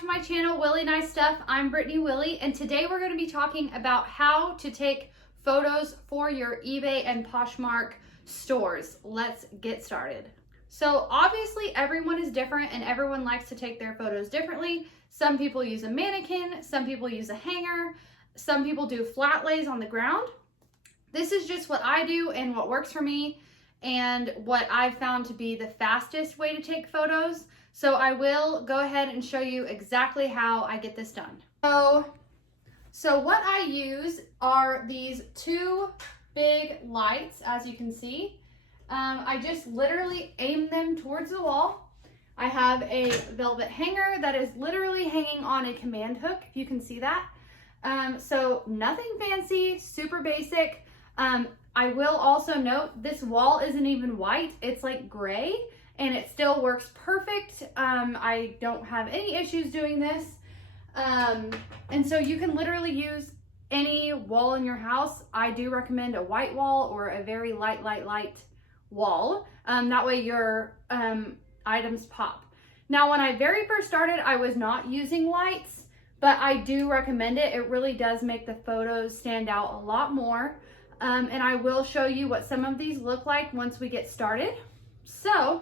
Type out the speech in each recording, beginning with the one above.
to my channel, Willey Nice Stuff. I'm Brittany Willey, and today we're going to be talking about how to take photos for your eBay and Poshmark stores. Let's get started. So obviously everyone is different and everyone likes to take their photos differently. Some people use a mannequin, some people use a hanger, some people do flat lays on the ground. This is just what I do and what works for me and what I've found to be the fastest way to take photos. So I will go ahead and show you exactly how I get this done. So what I use are these two big lights, as you can see. I just literally aim them towards the wall. I have a velvet hanger that is literally hanging on a command hook, if you can see that. So nothing fancy, super basic. I will also note this wall isn't even white, it's like gray. And it still works perfect. I don't have any issues doing this. And so you can literally use any wall in your house. I do recommend a white wall or a very light wall. That way your items pop. Now, when I very first started, I was not using lights, but I do recommend it. It really does make the photos stand out a lot more. And I will show you what some of these look like once we get started. So,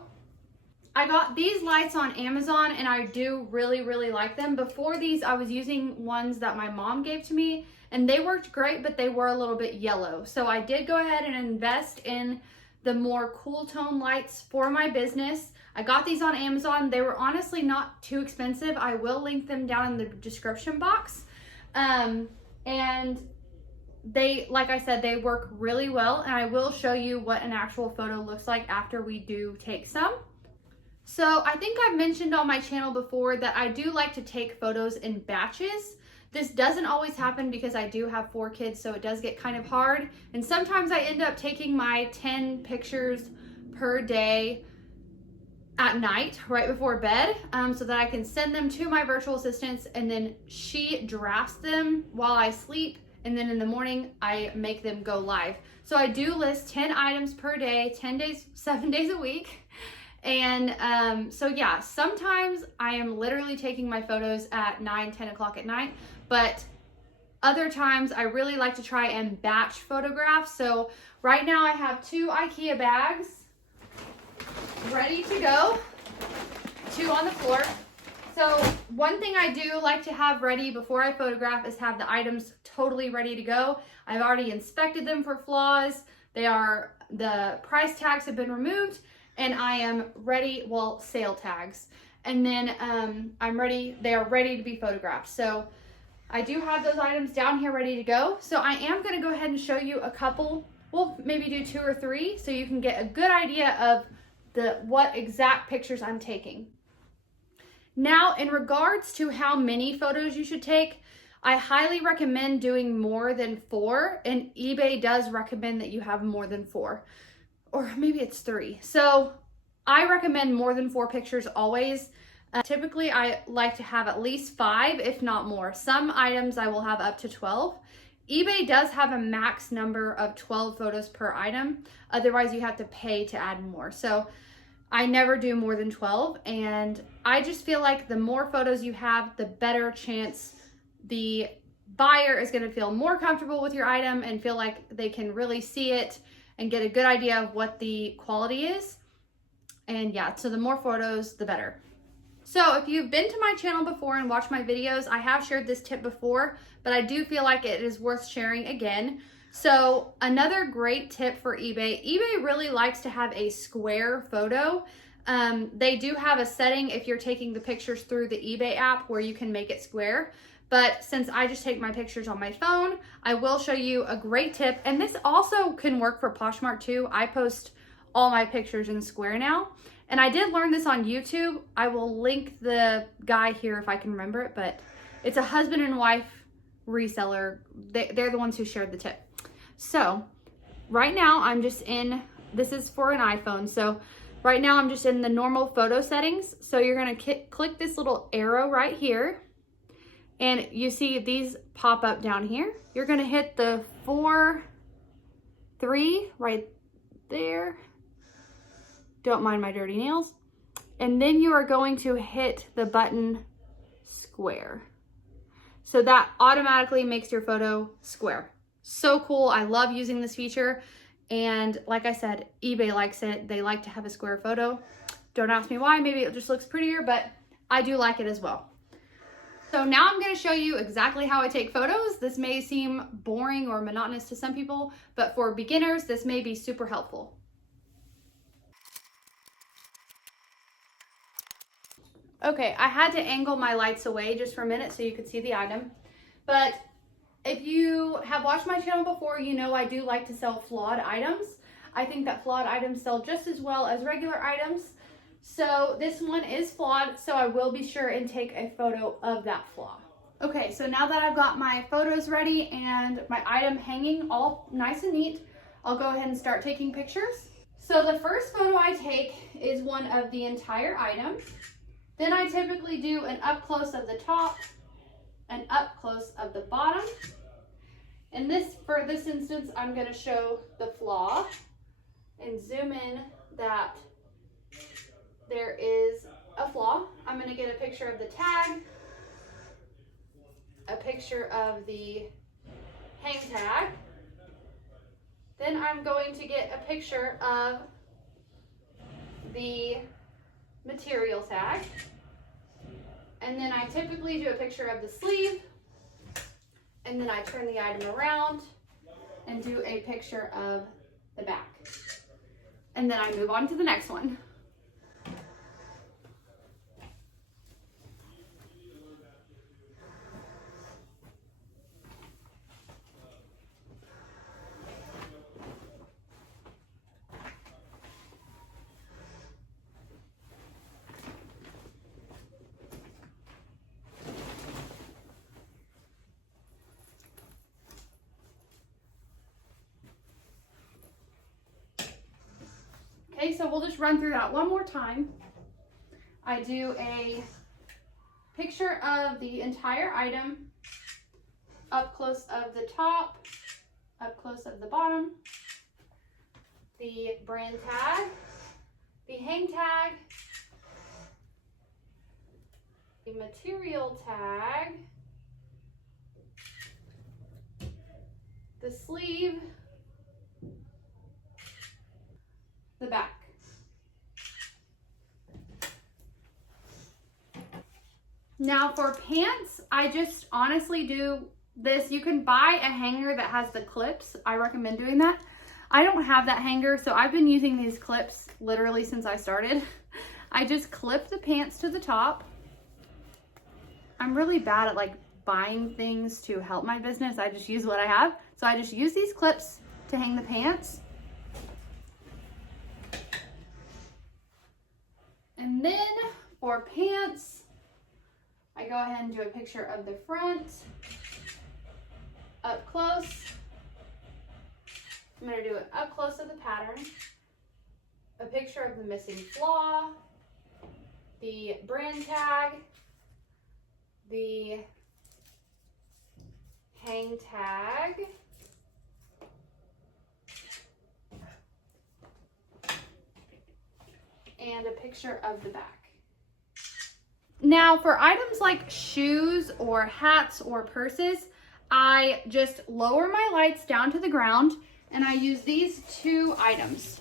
I got these lights on Amazon and I do really like them. Before these, I was using ones that my mom gave to me and they worked great, but they were a little bit yellow. So I did go ahead and invest in the more cool tone lights for my business. I got these on Amazon. They were honestly not too expensive. I will link them down in the description box. And they, like I said, they work really well. And I will show you what an actual photo looks like after we do take some. So I think I've mentioned on my channel before that I do like to take photos in batches. This doesn't always happen because I do have 4 kids, so it does get kind of hard. And sometimes I end up taking my 10 pictures per day at night, right before bed, so that I can send them to my virtual assistant and then she drafts them while I sleep. And then in the morning, I make them go live. So I do list 10 items per day, 10 days, 7 days a week. And so yeah, sometimes I am literally taking my photos at 9-10 o'clock at night, but other times I really like to try and batch photograph. So right now I have 2 IKEA bags ready to go, 2 on the floor. So one thing I do like to have ready before I photograph is have the items totally ready to go. I've already inspected them for flaws. The price tags have been removed. And I am ready, well, sale tags. And then they are ready to be photographed. So I do have those items down here ready to go. So I am gonna go ahead and show you a couple. We'll maybe do 2 or 3 so you can get a good idea of what exact pictures I'm taking. Now, in regards to how many photos you should take, I highly recommend doing more than 4, and eBay does recommend that you have more than 4. Or maybe it's 3. So I recommend more than 4 pictures always. Typically I like to have at least 5, if not more. Some items I will have up to 12. eBay does have a max number of 12 photos per item. Otherwise you have to pay to add more. So I never do more than 12. And I just feel like the more photos you have, the better chance the buyer is going to feel more comfortable with your item and feel like they can really see it and get a good idea of what the quality is. And yeah, so the more photos, the better. So if you've been to my channel before and watched my videos, I have shared this tip before, but I do feel like it is worth sharing again. So another great tip for eBay really likes to have a square photo. They do have a setting if you're taking the pictures through the eBay app where you can make it square. But since I just take my pictures on my phone, I will show you a great tip. And this also can work for Poshmark too. I post all my pictures in square now. And I did learn this on YouTube. I will link the guy here if I can remember it, but it's a husband and wife reseller. They're the ones who shared the tip. So right now I'm just in, this is for an iPhone. So right now I'm just in the normal photo settings. So you're gonna click this little arrow right here. And you see these pop up down here. You're gonna hit the 4-3 right there. Don't mind my dirty nails. And then you are going to hit the button square. So that automatically makes your photo square. So cool. I love using this feature. And like I said, eBay likes it. They like to have a square photo. Don't ask me why. Maybe it just looks prettier, but I do like it as well. So now I'm going to show you exactly how I take photos. This may seem boring or monotonous to some people, but for beginners, this may be super helpful. Okay, I had to angle my lights away just for a minute so you could see the item. But if you have watched my channel before, you know I do like to sell flawed items. I think that flawed items sell just as well as regular items. So this one is flawed, so I will be sure and take a photo of that flaw. Okay, so now that I've got my photos ready and my item hanging all nice and neat, I'll go ahead and start taking pictures. So the first photo I take is one of the entire item. Then I typically do an up close of the top, an up close of the bottom. And for this instance, I'm going to show the flaw and zoom in that there is a flaw. I'm going to get a picture of the tag, a picture of the hang tag. Then I'm going to get a picture of the material tag. And then I typically do a picture of the sleeve. And then I turn the item around and do a picture of the back. And then I move on to the next one. Okay, so we'll just run through that one more time. I do a picture of the entire item, up close of the top, up close of the bottom, the brand tag, the hang tag, the material tag, the sleeve, the back. Now for pants, I just honestly do this. You can buy a hanger that has the clips. I recommend doing that. I don't have that hanger, so I've been using these clips literally since I started. I just clip the pants to the top. I'm really bad at like buying things to help my business. I just use what I have. So I just use these clips to hang the pants. And then for pants, I go ahead and do a picture of the front, up close. I'm going to do an up close of the pattern, a picture of the missing flaw, the brand tag, the hang tag, and a picture of the back. Now for items like shoes or hats or purses, I just lower my lights down to the ground and I use these two items.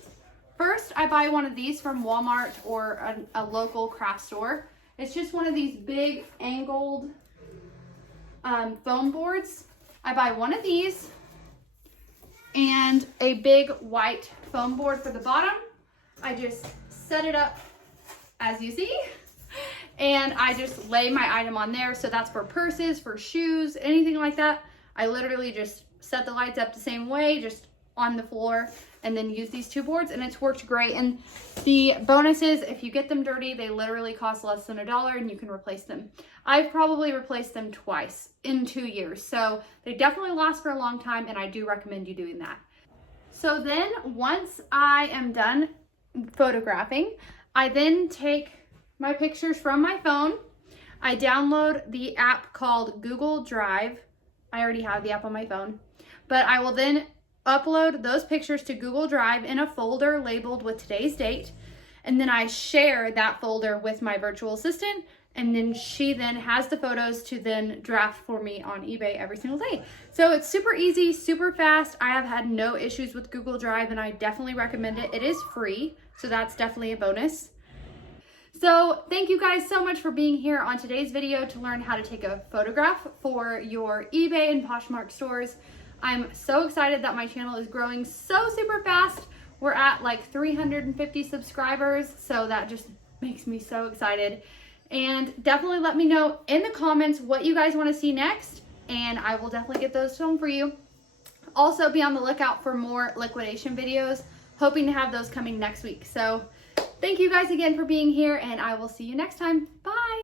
First, I buy one of these from Walmart or a local craft store. It's just one of these big angled foam boards. I buy one of these and a big white foam board for the bottom. I just set it up as you see, and I just lay my item on there. So that's for purses, for shoes, anything like that. I literally just set the lights up the same way, just on the floor, and then use these two boards, and it's worked great. And the bonus is if you get them dirty, they literally cost less than $1 and you can replace them. I've probably replaced them twice in 2 years. So they definitely last for a long time, and I do recommend you doing that. So then once I am done photographing, I then take my pictures from my phone. I download the app called Google Drive. I already have the app on my phone, but I will then upload those pictures to Google Drive in a folder labeled with today's date. And then I share that folder with my virtual assistant, and then she then has the photos to then draft for me on eBay every single day. So it's super easy, super fast. I have had no issues with Google Drive, and I definitely recommend it. It is free, so that's definitely a bonus. So thank you guys so much for being here on today's video to learn how to take a photograph for your eBay and Poshmark stores. I'm so excited that my channel is growing so super fast. We're at like 350 subscribers, so that just makes me so excited. And definitely let me know in the comments what you guys want to see next, and I will definitely get those filmed for you. Also, be on the lookout for more liquidation videos, hoping to have those coming next week. So thank you guys again for being here, and I will see you next time. Bye!